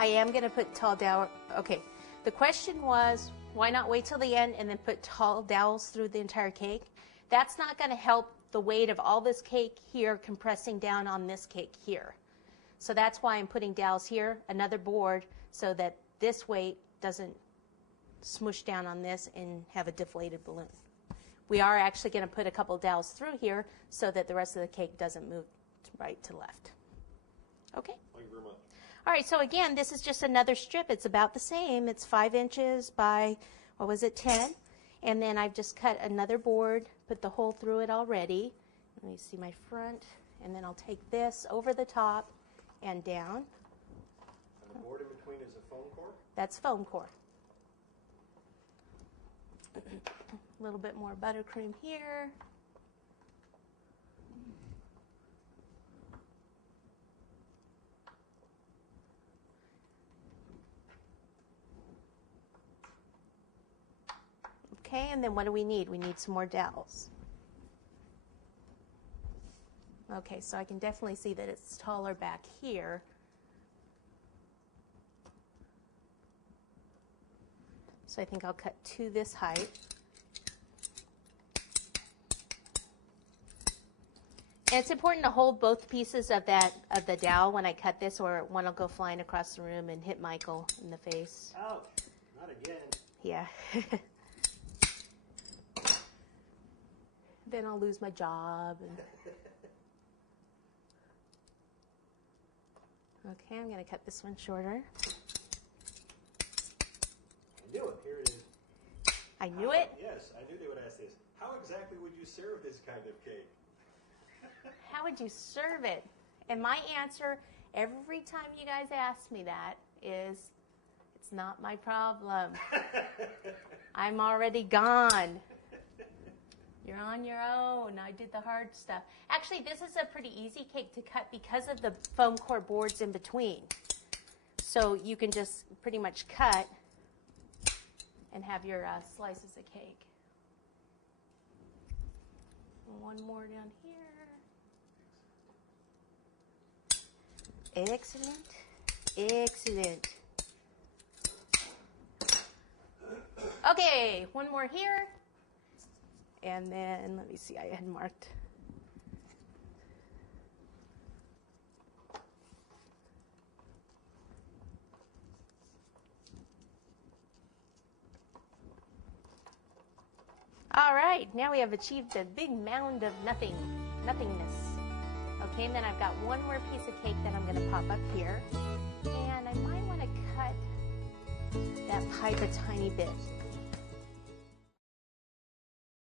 I am going to put tall dowel. Okay, the question was, why not wait till the end and then put tall dowels through the entire cake? That's not going to help the weight of all this cake here compressing down on this cake here. So that's why I'm putting dowels here, another board, so that this weight doesn't smoosh down on this and have a deflated balloon. We are actually going to put a couple dowels through here so that the rest of the cake doesn't move right to left. Okay? Thank you very much. All right, so again, this is just another strip. It's about the same. It's 5 inches by, 10? And then I've just cut another board, put the hole through it already. Let me see my front. And then I'll take this over the top and down. And the board in between is a foam core? That's foam core. A little bit more buttercream here. Okay, and then what do we need? We need some more dowels. Okay, so I can definitely see that it's taller back here. So I think I'll cut to this height. And it's important to hold both pieces of the dowel when I cut this, or one will go flying across the room and hit Michael in the face. Ouch, not again. Yeah. Then I'll lose my job. Okay, I'm going to cut this one shorter. I knew it. Here it is. I knew it? Yes, I knew they would ask this. How exactly would you serve this kind of cake? How would you serve it? And my answer every time you guys ask me that is, it's not my problem. I'm already gone. You're on your own. I did the hard stuff. Actually, this is a pretty easy cake to cut because of the foam core boards in between. So you can just pretty much cut and have your slices of cake. One more down here. Excellent. Excellent. Okay, one more here. And then, let me see, I had marked. All right, now we have achieved a big mound of nothingness. Okay, and then I've got one more piece of cake that I'm going to pop up here. And I might want to cut that pipe a tiny bit.